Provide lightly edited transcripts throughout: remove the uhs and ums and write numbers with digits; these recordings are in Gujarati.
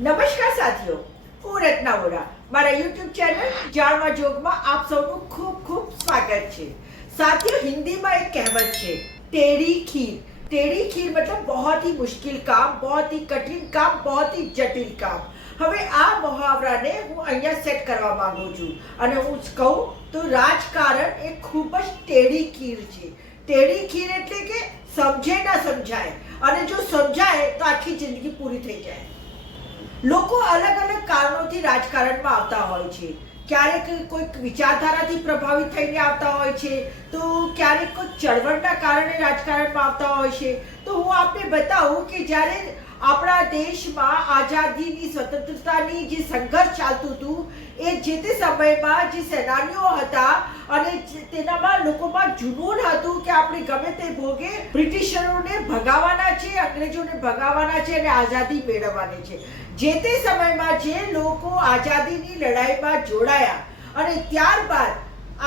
નમસ્કાર સાથીઓ, હું રત્ના વોરા મારા YouTube ચેનલ જાણવા જોગમાં આપ સૌનું ખૂબ ખૂબ સ્વાગત છે। સાથીઓ, हिंदीમાં એક કહેવત છે, टेढ़ी खीर। टेढ़ी खीर मतलब बहुत ही मुश्किल काम, बहुत ही कठिन काम, बहुत ही जटिल काम। હવે આ મુહાવરાને હું અહીંયા સેટ કરવા માંગુ છું અને હું કહું તો રાજકારણ એ ખૂબ જ ટેઢી ખીર છે। ટેઢી ખીર એટલે કે સમજે ના સમજાય, અને જો સમજાય તો આખી જિંદગી પૂરી થઈ જાય। લોકો અલગ અલગ કારણોથી રાજકારણમાં આવતા હોય છે। ક્યારેક કોઈક વિચારધારાથી પ્રભાવિત થઈને આવતા હોય છે, તો ક્યારેક કોઈ ચળવળના કારણે રાજકારણમાં આવતા હોય છે। તો હું આપને બતાવું કે જ્યારે આપણા દેશમાં આઝાદીની સ્વતંત્રતાની જે સંઘર્ષ ચાલતું હતું, એ જે તે સમયમાં જે સેનાનીઓ હતા અને તેનામાં લોકોમાં જુનૂન હતું કે આપણે ગમે તે ભોગે બ્રિટિશરોને ભગાવવાના છે, અંગ્રેજોને ભગાવવાના છે અને આઝાદી મેળવવાની છે। જે તે સમયમાં જે લોકો આઝાદીની લડાઈમાં જોડાયા અને ત્યારબાદ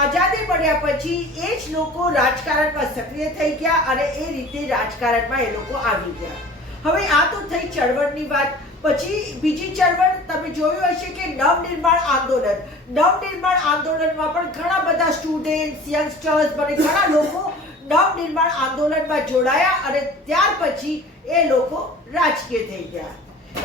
આઝાદી મળ્યા પછી એ જ લોકો રાજકારણમાં સક્રિય થઈ ગયા અને એ રીતે રાજકારણમાં એ લોકો આવી ગયા। હવે આ તો થઈ ચળવળની વાત। પછી બીજી ચળવળ તમે જોયું હશે કે નવનિર્માણ આંદોલન। નવનિર્માણ આંદોલનમાં પણ ઘણા બધા સ્ટુડન્ટ્સ, યંગસ્ટર્સ અને ઘણા લોકો નવનિર્માણ આંદોલનમાં જોડાયા અને ત્યાર પછી એ લોકો રાજકીય થઈ ગયા।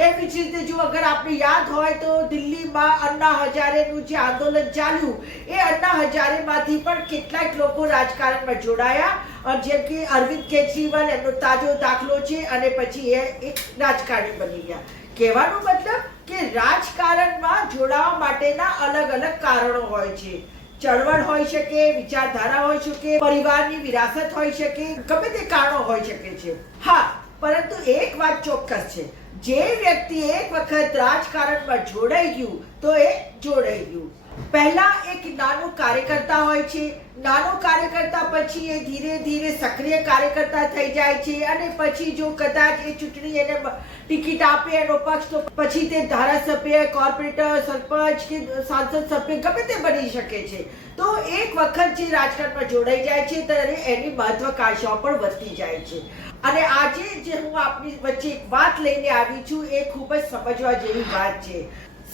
એવી જ રીતે જો અગર આપણે યાદ હોય તો દિલ્હીમાં અન્ના હજારેનું જે આંદોલન ચાલ્યું, એ અન્ના હજારેમાંથી પણ કેટલાક લોકો રાજકારણમાં જોડાયા, જેમ કે અરવિંદ કેજરીવાલ એમનો તાજો દાખલો છે અને પછી એ એક રાજકારણી બની ગયા। કહેવાનો મતલબ કે રાજકારણમાં જોડાવા માટેના અલગ અલગ કારણો હોય છે। ચળવળ હોઈ શકે, વિચારધારા હોઈ શકે, પરિવારની વિરાસત હોઈ શકે, ગમે તે કારણો હોઈ શકે છે। હા, પરંતુ એક વાત ચોક્કસ છે, જે વ્યક્તિ એક વખત રાજકારણમાં જોડાઈ ગયું તો એ જોડાઈ ગયું। પહેલા એક નાનો કાર્યકર્તા હોય છે, નાનો કાર્યકર્તા પછી એ ધીરે ધીરે સક્રિય કાર્યકર્તા થઈ જાય છે અને પછી જો કદાચ એ ચૂંટણી એને ટિકિટ આપે એનો પક્ષ, તો પછી તે ધારાસભ્ય, કોર્પોરેટર, સરપંચ કે સાંસદ સભ્ય ગમે તે બની શકે છે। તો એક વખત જે રાજકારણમાં જોડાઈ જાય છે ત્યારે એની મહત્વાકાંક્ષાઓ પણ વધતી જાય છે। અને આજે જે હું આપની વચ્ચે એક વાત લઈને આવી છું, એ ખૂબ જ સમજવા જેવી વાત છે।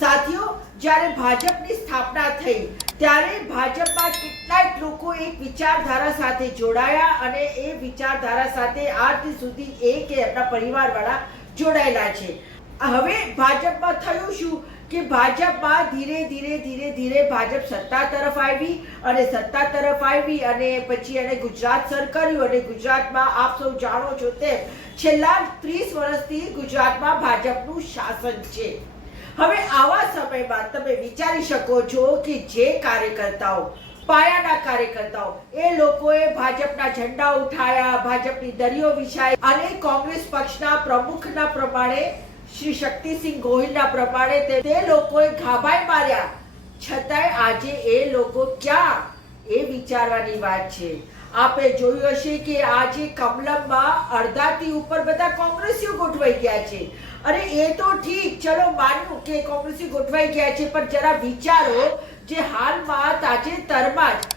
સાથીઓ, જ્યારે ભાજપની સ્થાપના થઈ ત્યારે ભાજપમાં કેટલાક લોકો એક વિચારધારા સાથે જોડાયા અને એ વિચારધારા સાથે આજ સુધી એ કે એમના પરિવારવાળા જોડાયેલા છે। હવે ભાજપમાં થયું શું કે ભાજપમાં ધીરે ધીરે ધીરે ધીરે ભાજપ સત્તા તરફ આવી અને સત્તા તરફ આવી અને પછી એને ગુજરાત સર કર્યું અને ગુજરાતમાં આપ સૌ જાણો છો તેમ છેલ્લા 30 વર્ષથી ગુજરાતમાં ભાજપનું શાસન છે। હવે આવા સમયમાં તમે વિચારી શકો છો કે જે કાર્યકર્તાઓ, પાયાના કાર્યકર્તાઓ, એ લોકોએ ભાજપના ઝંડા ઉઠાયા, ભાજપની દરીઓ વિછાઈ અને કોંગ્રેસ પક્ષના પ્રમુખના પ્રમાણે, શ્રી શક્તિસિંહ ગોહિલના પ્રમાણે તે લોકોએ ઘાભાઈ માર્યા, છતાંય આજે એ લોકો ક્યાં, એ વિચારવાની વાત છે। આપણે જોયું હશે કે આજે કમલમમાં અડધાથી ઉપર બધા કોંગ્રેસીઓ ગોઠવાઈ ગયા છે। અરે એ તો ઠીક, ચલો માન્યું કે કોંગ્રેસી ગોઠવાઈ ગયા છે, પણ જરા વિચારો જે હાલમાં તાજેતરમાં જ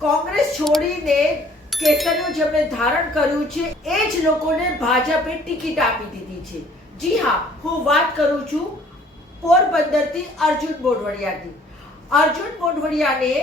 કોંગ્રેસ છોડીને કેસરીઓ જેમણે ધારણ કર્યું છે, એ જ લોકોને ભાજપે ટિકિટ આપી દીધી છે। જી હા, હું વાત કરું છું પોરબંદરથી અર્જુન મોઢવાડિયાની। અર્જુન મોઢવાડિયાને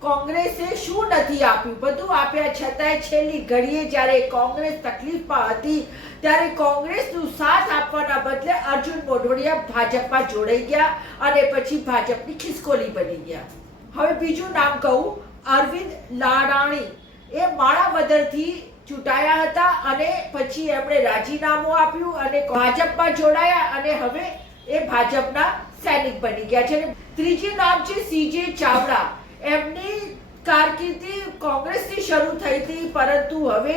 કોંગ્રેસે શું નથી આપ્યું, બધું આપ્યા છતાંય છેલ્લી ઘડીએ જ્યારે કોંગ્રેસ તકલીફમાં હતી ત્યારે કોંગ્રેસનું સાથ આપવાના બદલે અર્જુન મોઢવાડિયા ભાજપમાં જોડાઈ ગયા અને પછી ભાજપની ખિસકોલી બની ગયા। હવે બીજું નામ કહું, અરવિંદ લાડાણી, એ માણાવદરથી ચૂંટાયા હતા અને પછી એમણે રાજીનામું આપ્યું અને ભાજપમાં જોડાયા અને હવે એ ભાજપના સૈનિક બની ગયા છે। ત્રીજું નામ છે સીજે ચાવડા। એમની કારકિર્દી કોંગ્રેસથી શરૂ થઈ હતી, પરંતુ હવે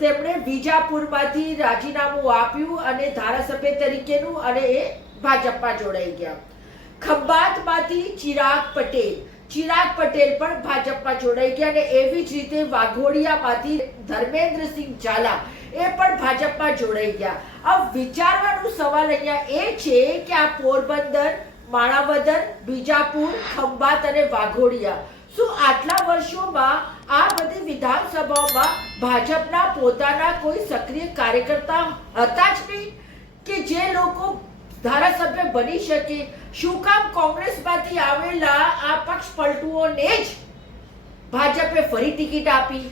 તેમણે બીજાપુરમાંથી રાજીનામું આપ્યું અને ધારાસભ્ય તરીકેનું અને એ ભાજપમાં જોડાઈ ગયા। ખંભાતમાંથી ચિરાગ પટેલ પણ ભાજપમાં જોડાઈ ગયા અને એવી જ રીતે વાઘોડિયામાંથી ધર્મેન્દ્રસિંહ ઝાલા એ પણ ભાજપમાં જોડાઈ ગયા। अब વિચારવાનો સવાલ અહીંયા એ છે કે આ પોરબંદર, માણાવદર, બીજાપુર, ખંભાત અને વાઘોડિયા, શું આટલા વર્ષોમાં આ બધી વિધાનસભાઓમાં ભાજપના પોતાના કોઈ સક્રિય કાર્યકર્તા હતા જ નહીં કે જે લોકો ધારાસભ્ય બની શકે? શું કામ કોંગ્રેસમાંથી આવેલા આ પક્ષ પલટુઓને જ ભાજપે ફરી ટિકિટ આપી?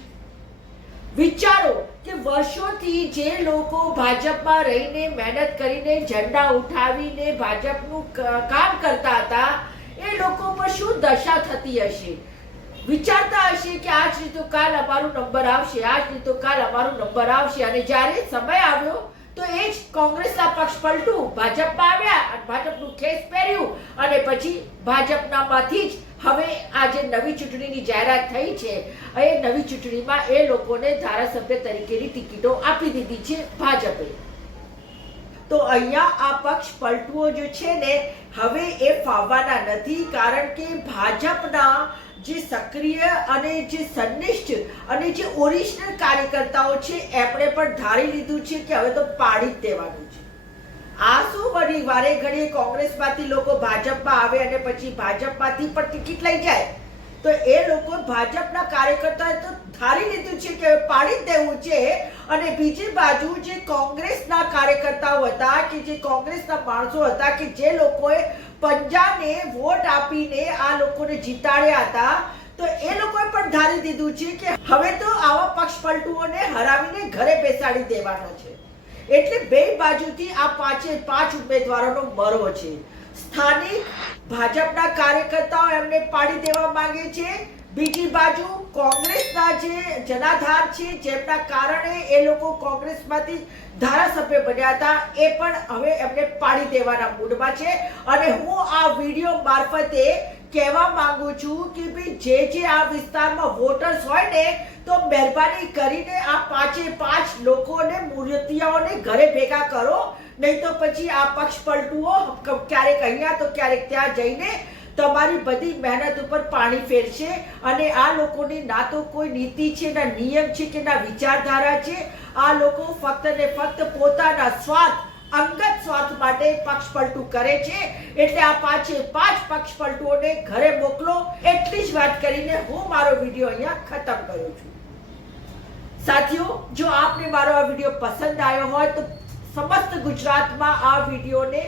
વિચારો કે વર્ષોથી જે લોકો ભાજપમાં રહીને મહેનત કરીને ઝંડા ઉઠાવીને ભાજપનું કામ કરતા હતા એ લોકો પર શું દશા થતી હશે? વિચારતા હશે કે આજ નહીં તો કાલ અમારો નંબર આવશે, આજ નહીં તો કાલ અમારો નંબર આવશે. અને જ્યારે સમય આવ્યો તો એ જ કોંગ્રેસના પક્ષ પલટુ ભાજપમાં આવ્યા અને ભાજપનું ખેસ પહેર્યું અને પછી ભાજપનામાંથી જ હવે આ જે નવી ચૂંટણીની જાહેરાત થઈ છે એ નવી ચૂંટણીમાં એ લોકોને ધારાસભ્ય તરીકેની ટિકિટો આપી દીધી છે ભાજપે. તો અહીંયા આ પક્ષ પલટુઓ જે છે ને હવે એ ફાવવાના નથી, કારણ કે ભાજપના જે સક્રિય અને જે સંનિષ્ઠ અને જે ઓરિજિનલ કાર્યકર્તાઓ છે એમણે પણ ધારી લીધું છે કે હવે તો પાડી જ દેવાનું છે. આ શું વળી વારે ઘડીએ કોંગ્રેસમાંથી લોકો ભાજપમાં આવે અને પછી ભાજપમાંથી પણ ટિકિટ લઈ જાય? તો એ લોકો ભાજપના કાર્યકર્તાએ તો ધારી લીધું છે કે પાડી જ દેવું છે. અને બીજી બાજુ જે કોંગ્રેસના કાર્યકર્તાઓ હતા કે જે કોંગ્રેસના માણસો હતા કે જે લોકોએ પંજાને વોટ આપીને આ લોકોને જીતાડ્યા હતા, તો એ લોકોએ પણ ધારી દીધું છે કે હવે તો આવા પક્ષ પલટુઓને હરાવીને ઘરે બેસાડી દેવાના છે. એટલે બે બાજુથી આ પાંચ ઉમેદવારોનો મરો છે. સ્થાનિક ભાજપના કાર્યકર્તાઓ એમને પાડી દેવા માંગે છે, બીજી બાજુ કોંગ્રેસના જે જનાધાર છે જેમના કારણે એ લોકો કોંગ્રેસમાંથી ધારાસભ્ય બન્યા હતા એ પણ હવે એમને પાડી દેવાના મૂડમાં છે. અને હું આ વિડીયો મારફતે કહેવા માંગુ છું કે ભાઈ જે આ વિસ્તારમાં વોટર્સ હોય ને તો મહેરબાની કરીને આ પાંચ લોકોને મૂર્તિયાઓને ઘરે ભેગા કરો, નહીં તો પછી આ પક્ષ પલટુઓ ક્યારેક અહીંયા તો ક્યારેક ત્યાં જઈને તમારી બધી મહેનત ઉપર પાણી ફેરશે. અને આ લોકોની ના તો કોઈ નીતિ છે, ના નિયમ છે કે ના વિચારધારા છે. આ લોકો ફક્ત ને ફક્ત પોતાના અંગત સ્વાર્થ માટે પક્ષ પલટું કરે છે. એટલે આ પાંચ પક્ષ પલટુઓને ઘરે મોકલો, એટલી જ વાત કરીને હું મારો વિડીયો અહીંયા ખતમ કરું છું. સાથીઓ, જો આપને મારો આ વિડીયો પસંદ આવ્યો હોય તો સમસ્ત ગુજરાતમાં આ વિડીયોને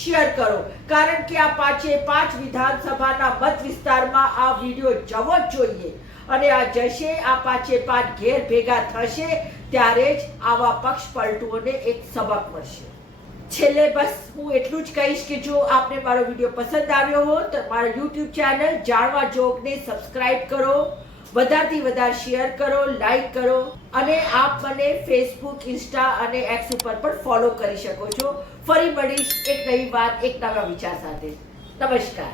શેર કરો, કારણ કે આ પાંચ વિધાનસભાના મત વિસ્તારમાં આ વિડીયો જવો જ જોઈએ. અને આ જશે, આ પાંચ ઘેર ભેગા થશે ત્યારે જ આવા પક્ષ પલટુઓને એક સબક મળશે. છેલ્લે બસ હું એટલું જ કહીશ કે જો આપને મારો વિડીયો પસંદ આવ્યો હોય તો મારા YouTube ચેનલ જાણવા જોગને સબસ્ક્રાઇબ કરો, વધારેથી વધારે શેર કરો, લાઈક કરો અને આપ મને ફેસબુક, ઇન્સ્ટા અને એક્સ ઉપર પણ ફોલો કરી શકો છો. ફરી મળીશ એક નવી વાત, એક નવા વિચાર સાથે. નમસ્કાર.